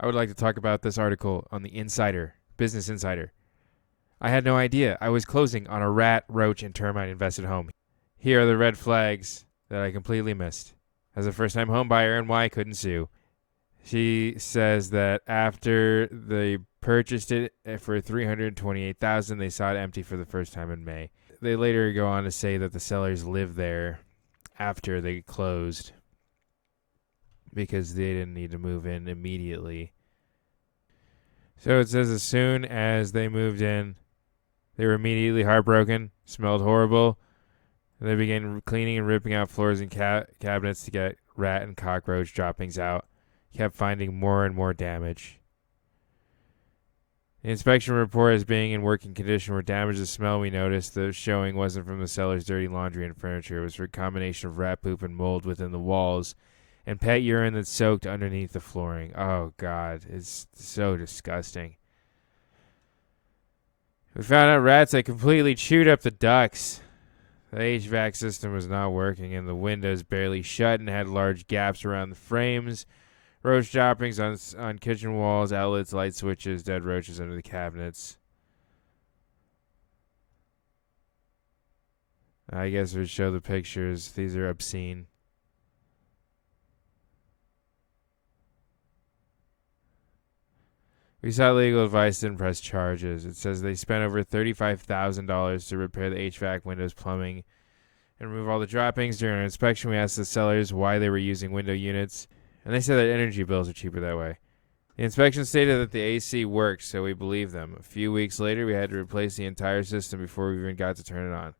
I would like to talk about this article on the Insider, Business Insider. I had no idea I was closing on a rat, roach, and termite infested home. Here are the red flags that I completely missed. As a first time home buyer and why I couldn't sue. She says that after they purchased it for $328,000, they saw it empty for the first time in May. They later go on to say that the sellers lived there after they closed because they didn't need to move in immediately. So it says as soon as they moved in, they were immediately heartbroken, smelled horrible. They began cleaning and ripping out floors and cabinets to get rat and cockroach droppings out. Kept finding more and more damage. The inspection report as being in working condition were damaged. The smell we noticed the showing wasn't from the seller's dirty laundry and furniture. It was a combination of rat poop and mold within the walls and pet urine that soaked underneath the flooring. Oh, God. It's so disgusting. We found out rats had completely chewed up the ducts. The HVAC system was not working and the windows barely shut and had large gaps around the frames. Roach droppings on kitchen walls, outlets, light switches, dead roaches under the cabinets. I guess we show the pictures. These are obscene. We sought legal advice, didn't press charges. It says they spent over $35,000 to repair the HVAC, windows, plumbing, and remove all the droppings. During our inspection, we asked the sellers why they were using window units, and they said that energy bills are cheaper that way. The inspection stated that the AC worked, so we believed them. A few weeks later, we had to replace the entire system before we even got to turn it on.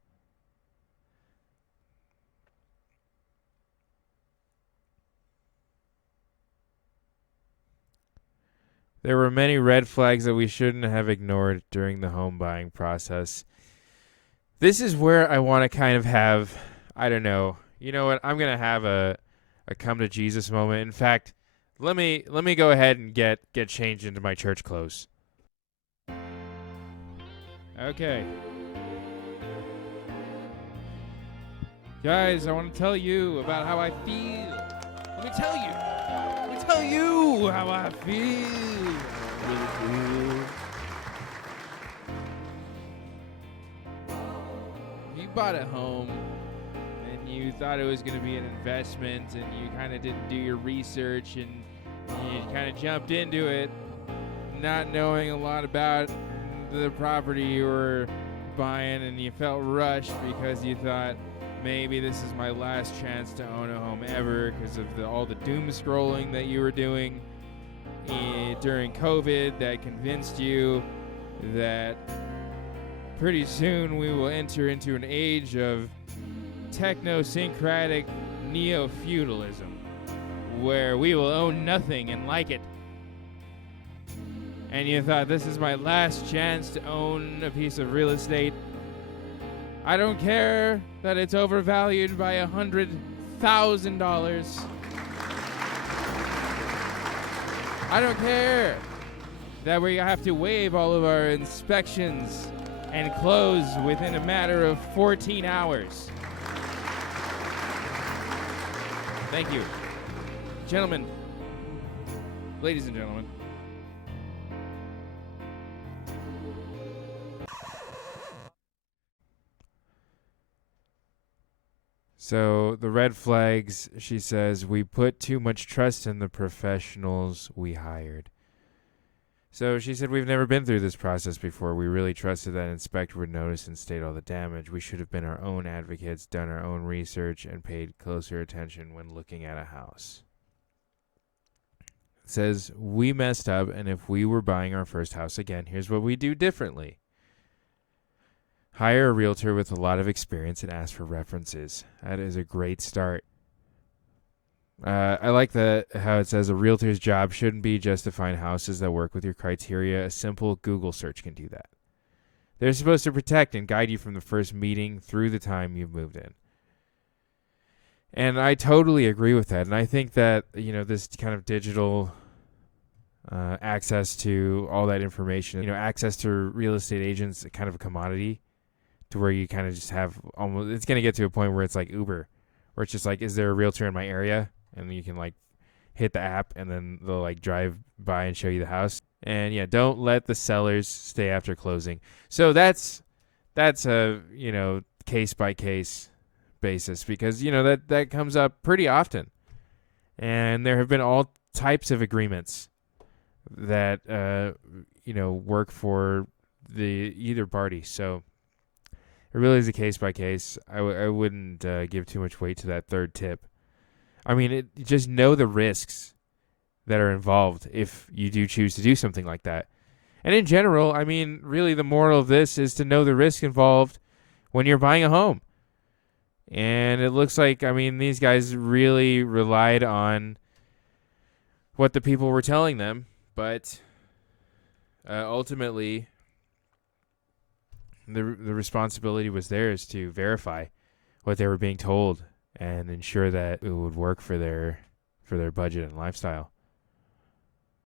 There were many red flags that we shouldn't have ignored during the home buying process. This is where I want to kind of have, I don't know, you know what? I'm going to have a come to Jesus moment. In fact, let me go ahead and get changed into my church clothes. Okay. Guys, I want to tell you about how I feel. Let me tell you how I feel. You bought a home and you thought it was going to be an investment and you kind of didn't do your research and you kind of jumped into it not knowing a lot about the property you were buying, and you felt rushed because you thought maybe this is my last chance to own a home ever because of all the doom scrolling that you were doing during COVID that convinced you that pretty soon we will enter into an age of technosyncratic neo-feudalism where we will own nothing and like it. And you thought, this is my last chance to own a piece of real estate. I don't care that it's overvalued by $100,000. I don't care that we have to waive all of our inspections and close within a matter of 14 hours. Thank you. Gentlemen, ladies and gentlemen. So the red flags, she says, we put too much trust in the professionals we hired. So she said, we've never been through this process before. We really trusted that inspector would notice and state all the damage. We should have been our own advocates, done our own research, and paid closer attention when looking at a house. It says, we messed up, and if we were buying our first house again, here's what we do differently. Hire a realtor with a lot of experience and ask for references. That is a great start. I like how it says a realtor's job shouldn't be just to find houses that work with your criteria. A simple Google search can do that. They're supposed to protect and guide you from the first meeting through the time you've moved in. And I totally agree with that. And I think that, this kind of digital access to all that information, access to real estate agents, kind of a commodity, to where you kind of just have almost, it's going to get to a point where it's like Uber, where it's just like, is there a realtor in my area? And you can hit the app and then they'll like drive by and show you the house. And yeah, don't let the sellers stay after closing. So that's a, case by case basis, because that comes up pretty often. And there have been all types of agreements that work for the either party. So it really is a case by case. I wouldn't give too much weight to that third tip. I mean, just know the risks that are involved if you do choose to do something like that. And in general, I mean, really the moral of this is to know the risk involved when you're buying a home. And it looks like, I mean, these guys really relied on what the people were telling them, but ultimately the responsibility was theirs to verify what they were being told and ensure that it would work for their budget and lifestyle.